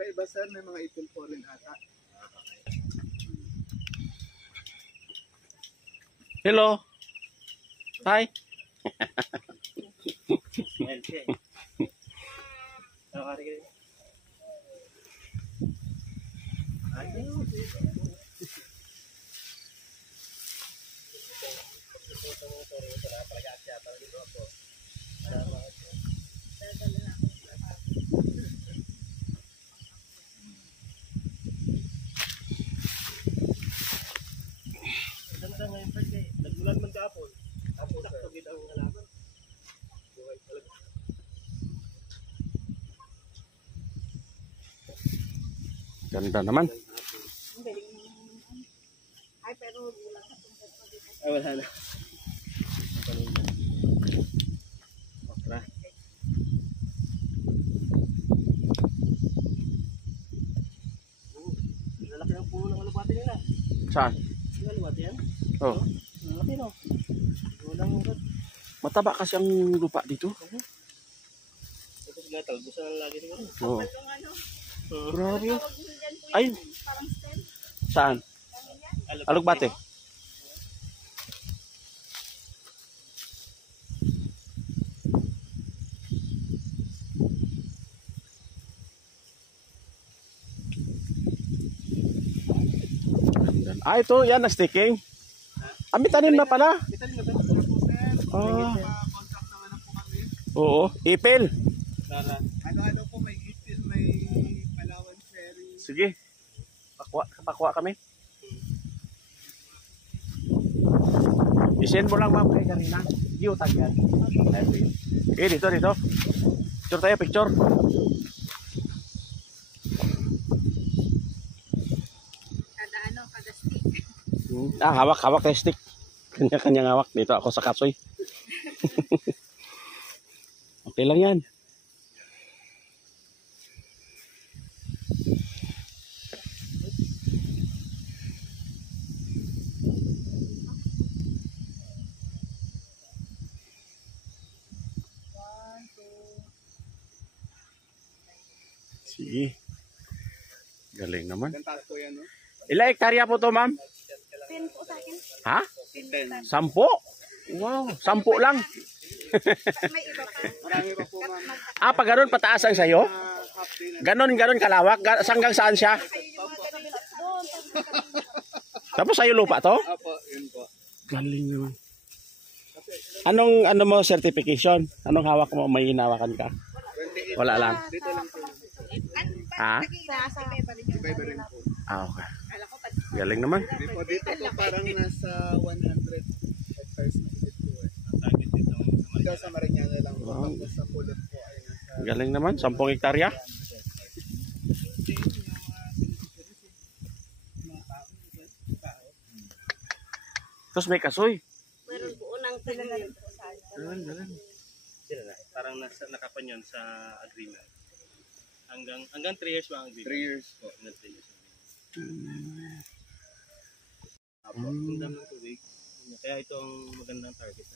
Iba-iba sir, may mga ipil po rin ata. Hello. Hi. Nagmulan man kahapon. Ako sakto gid ang halaman. Buhay talaga. Ganda naman. Ay, pero wala ka itong dito. Ay, wala na. Okra. Lalaki ang puno ng alubati nila. Saan? Yung alubati yan? Oh. Lalaki no? Walang urad. Mataba kasi ang lupa dito. Tapos nga, talbusan lang lagi nila. Oo. Yung ano, Grabe. tawag mo dyan po Ay. yung parang stem. Saan? Alugbate. Ah, ito, yan, na-sticking. Ah, may tanim na pala. Kita nyo ba? Ako sir. Ah. Contact naman na po kami. Oo, ipil. Ano po, may ipil, may Palawan ferry. Sige. Pakwa kami. I-send mo lang ma'am kay Karina. Yung tag yan. Eh, dito. Picture tayo, picture. Kada stick. Ah, hawak kay stick. Kanya-kanyang hawak. Dito ako sa kasoy. Okay lang yan. Sige. Galing naman. Gantas po yan, no? Ilang hektarya po to, ma'am? 10 po sa akin. Ha? 10. 10? Wow, 10 lang. May iba pa. Marami pa po, ma'am. Ah, pag ganun pataas ang sayo? Half day na. Ganon kalawak? Hanggang saan siya? Ayun yung mga kabila doon. Tapos sayo lupa to? Apo, yun po. Galing naman. Ano mo certification? Anong hawak mo? May hinawakan ka? 28. Wala lang. Dito lang po. Ha? Sa Iba-iba rin po. Ah, okay. Galing naman. Dito po parang nasa 100 hectares na ulit po eh. Ikaw sa Mariñana lang po. Wow. Tapos sa pulot po ay nasa... Galing naman. 10 hektarya. Tapos may kasoy. meron po unang tinanim po sa akin. Galing. Sila na. Parang nakapan yun sa agreement. Hanggang 3 years ba ang 3 agreement? years po. Hanggang 3 years. Mm. Ang dami ng tubig. Kaya ito ang magandang target.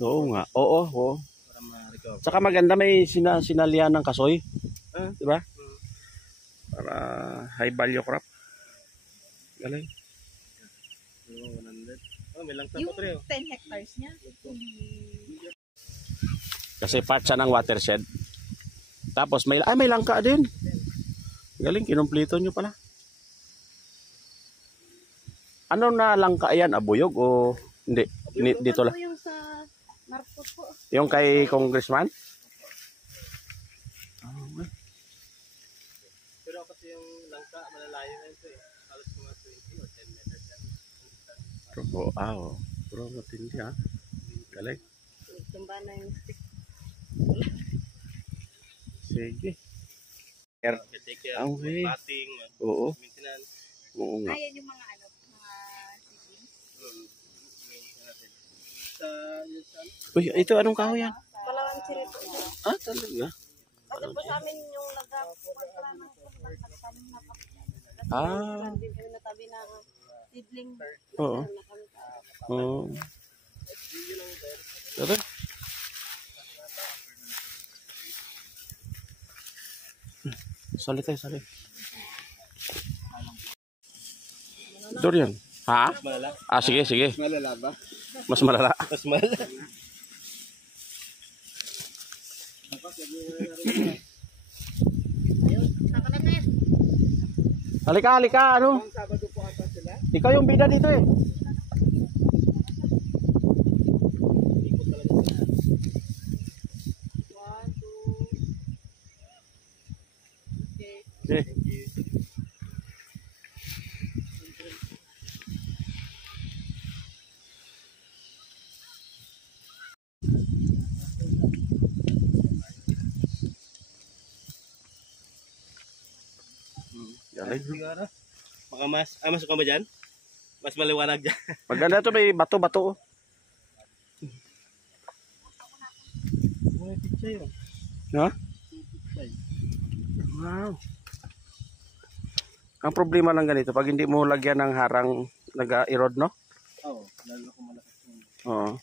Oo nga. Oo. Para ma-recover. Saka maganda may sinalihan ng kasoy. Ah. Diba? Para high value crop. Galing. 100. Oh, may langka Yung pa rin. 10 hectares niya. Kasi part siya ng watershed. Tapos may langka din. Galing, kinumplito nyo pala. Ano na langka yan? Abuyog o hindi? Dito lang. Yung sa Marcos po. Yung kay Congressman? Pero kasi yung langka, malalayo na ito eh. Halos mga 20 or 10 meters yan. Bro, matindi ha. Galing. Tumba na yung stick. Sige. Take care. Okay. Batting, Oo. maintenance. Oo nga. Ayan yung mga mga seedlings. Uy, ito anong kahoy yan? Palawan sirit po. Ah, talaga? Kasi po sa amin yung nagkakapala ng nagtanim na Ah. din kami natabi na seedling. Oo. Oo. Tara. Sali tayo, sali. Durian. Ha? Malala. Ah, sige, sige. Malala ba? Mas malala. Mas malala. Halika, halika, ano? Ang Sabado po ata sila. Ikaw yung bida dito eh. Okay. Galing. Siguro. Baka masuk ka ba dyan? Mas maliwanag dyan. Maganda to, may bato-bato. Ha? Wow. Ang problema lang ganito, pag hindi mo lagyan ng harang, nag-erode, no? Oo, lalo kung malakas yung... Oo.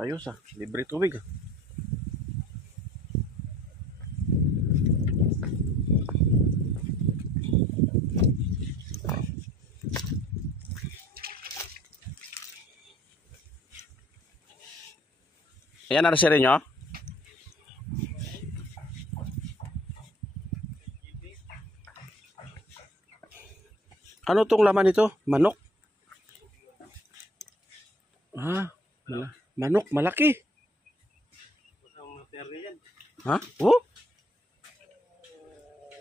Ayos ah, libre tubig ah. Ayan na rin nyo. Ano tong laman ito? Manok? Ah, manok, malaki. Masang materya yan. Ha? Oh?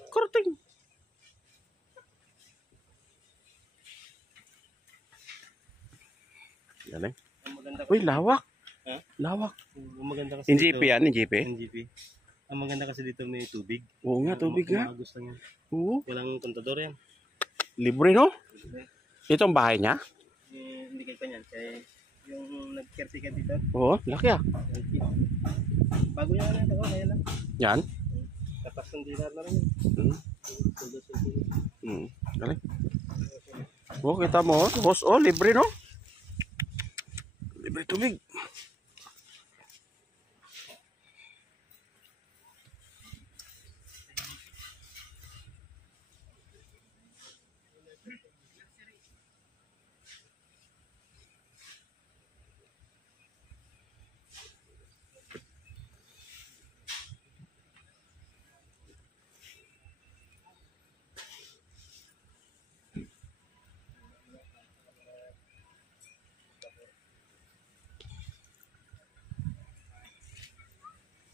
Korting. Galing. Ang maganda Uy, lawak. Ha? Lawak. Ang maganda kasi NGP yan, NGP. NGP. Ang maganda kasi dito may tubig. Oo nga, tubig nga. Gusto niya. Oo. Walang kontador yan. Libre no? Itong bahay niya? Hindi kayo pa niyan. Kaya yung nag-caretaker dito. Oo, laki ah. Bago niya na ito. Kaya lang. Yan. Tapos ng dinar na rin. Hmm. Galing. Oh, kita mo, host, oh, libre no? Libre tubig.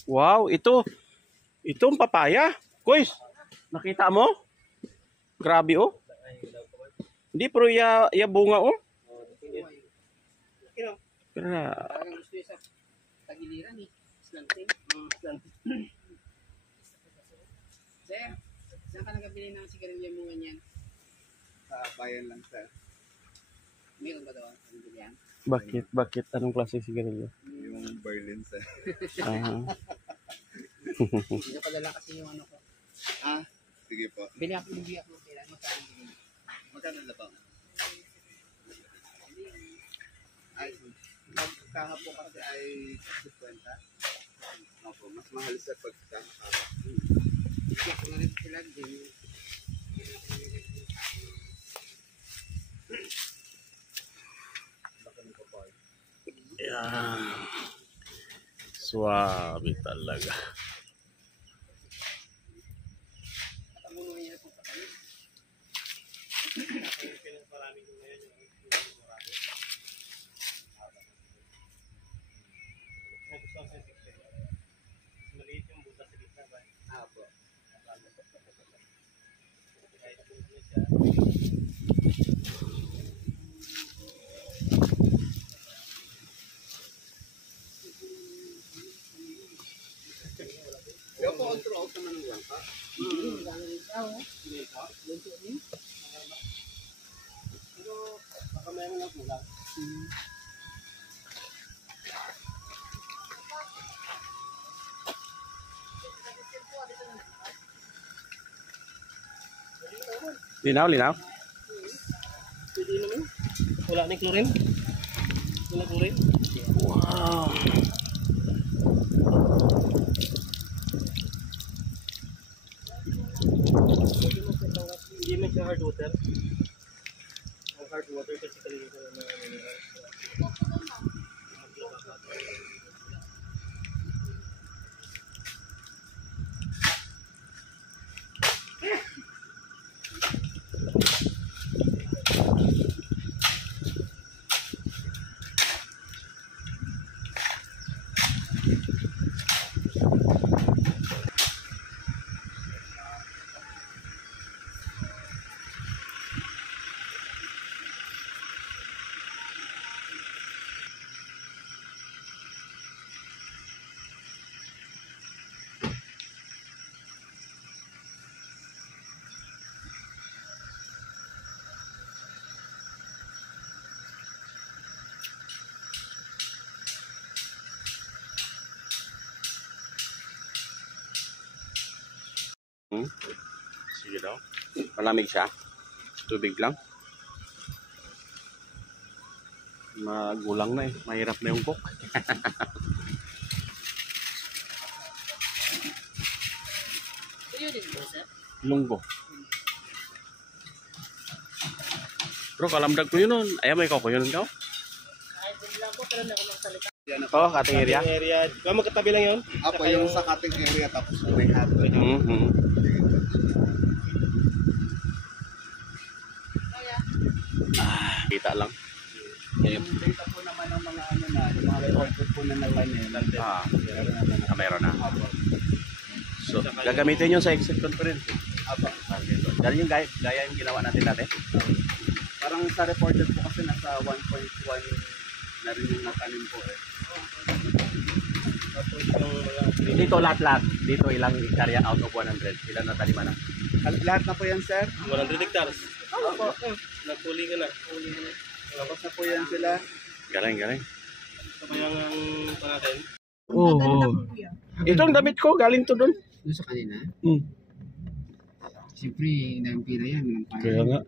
Wow, itong papaya. Guys, nakita mo? Grabe oh. Hindi pero ya bunga oh. Kaya Parang gusto yung sa tagiliran eh. Slanting. Sir, saan ka nagabili ng sigarilyo mo ganyan? Sa bayan lang sir. Meron ba daw ang bilihan? bakit anong klase sigarilyo? Yung Berlin sir. Aha. Hindi ko padala kasi yung ano ko. Ah, sige po. Bili ako ng biyak mo. Kailan mo saan bili? Magkano na ba? Ay, kahapon kasi ay 50. Opo, mas mahal sa pagkakahapon. Biyak ko na rin sila din. Yan. Suwabe talaga. Maliit yung butas sa gitna ba? Opo. Kahit kung ano siya, lang. Linaw, linaw. Pwede naman. Wala na yung chlorine. Wala chlorine. Wow. Hindi mo sa hard water. Ang hard water kasi kalilitan ng mga minerals. Sige daw. Malamig siya. Tubig lang. Magulang na eh. Mahirap na yung cook. Lunggo. Bro, kalamdag ko yun nun. Ayaw, may ikaw ko yun ikaw? Oo, kating area. Area. Kung magkatabi lang yun. Apo, yung sa cutting area tapos may hat. Kita lang. Data po naman ng mga ano na, yung mga record po na nagpanel. Meron na. So, gagamitin yun sa exit conference. Apo. Yan yung gaya yung ginawa natin dati. Parang sa reported po kasi nasa 1.1 na rin yung nakalim po eh. Tapos yung mga Dito lahat-lahat. Dito ilang hektarya out of 100. Ilan na taliman na? Lahat na po yan, sir? 100 hectares. Apo. Nagpuli ka na. Tapos na po yan sila. Galing, galing. Sabay ang pangatin. Oo. Itong damit ko, galing to doon. Doon sa kanina? Hmm. Siyempre, nampira yan. Kaya nga.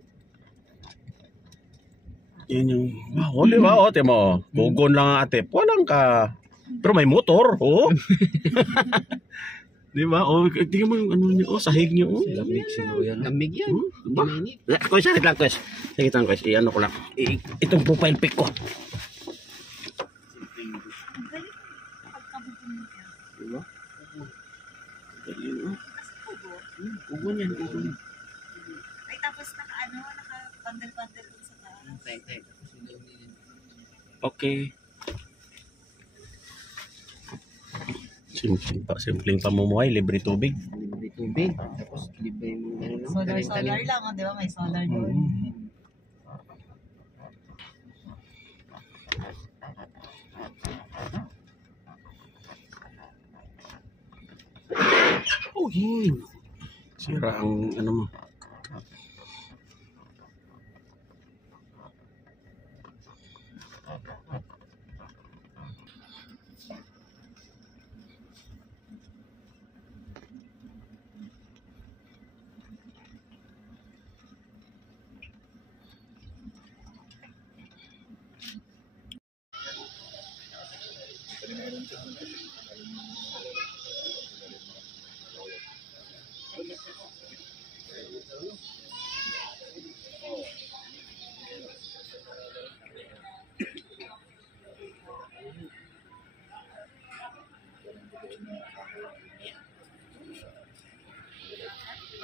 Yan yung, wow, di ba? O, mo, gugon lang ang ate. Walang ka. Pero may motor, oh. Di ba? O, tingnan mo yung ano niya, oh, sahig niya, oh. Lamig siguro yan. Lamig yan. Ba? Kuya, sakit lang, Kuya. Sakit lang, Kuya. I-ano ko lang. Itong profile pic ko. Diba? Ugon yan, ugon. Ay, tapos naka-bundle-bundle dun sa taas. Okay. Simpleng pamumuhay, libre tubig. Libre tubig. Tapos libre yung ano. Solar lang, di ba? May solar doon. Oh, yun. Sira ang ano mo.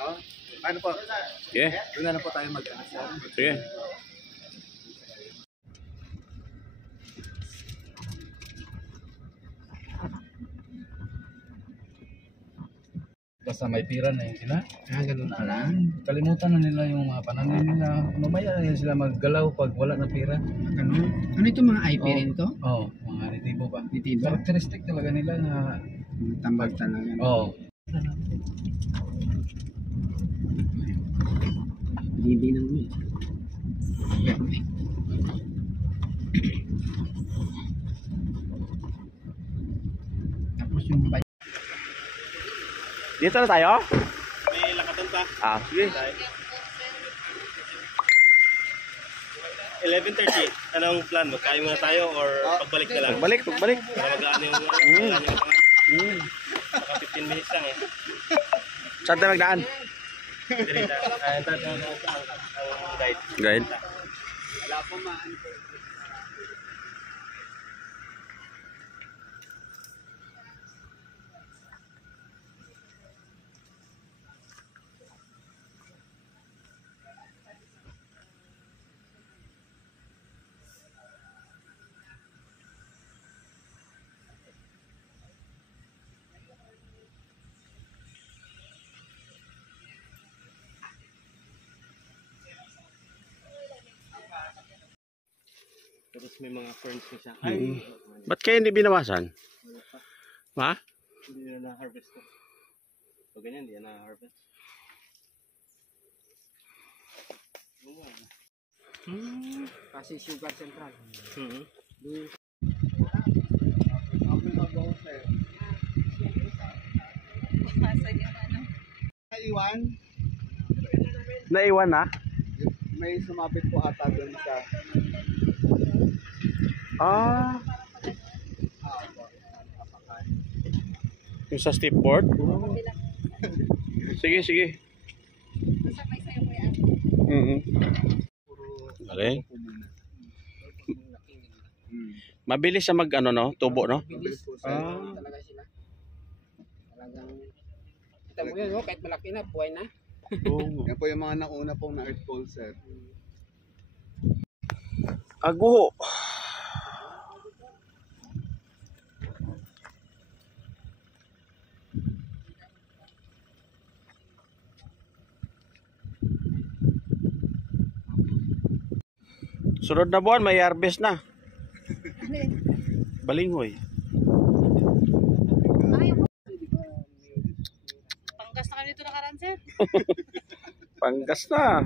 Oh, ano po? Okay. Doon na po tayo mag-ano, sir. Sige. Basta may pira na yun sila. Ganun pala. Kalimutan na nila yung mga pananim nila. Mamaya na yun sila maggalaw pag wala na pira. Ano? Ano ito mga IP rin to? Oo, mga retibo ba? Dito. Characteristic talaga nila na Tambag talaga. oo. Libi ng Dito na tayo? May lakatan pa. Ah, sige. 11:30. Anong plan? Magkain muna tayo or pagbalik na lang? Pagbalik. Para magaan yung pangan. Baka 15 minutes lang eh. Saan tayo magdaan? Dirita. Ang guide. Guide. Wala pa man. Tapos may mga ferns na siya. Ay, Ba't kayo hindi binawasan? Ha? hindi na na-harvest ko. So ganyan, hindi na na-harvest. Kasi sugar central. Naiwan, Naiwan na? may sumabit po ata doon sa Ah. Yung sa step board? Sige. Sabay sa'yo kuya. Okay. Mabilis siya mag no? Tubo, no? Bilis. Ah. Talaga sila. Talagang kita mo yun, oh, kahit malaki na, buhay na. yan po yung mga nauna pong na earth pole, sir. Aguho. Sunod na buwan, may harvest na. Balinghoy. Panggas na kami dito nakaraan, sir. Panggas na.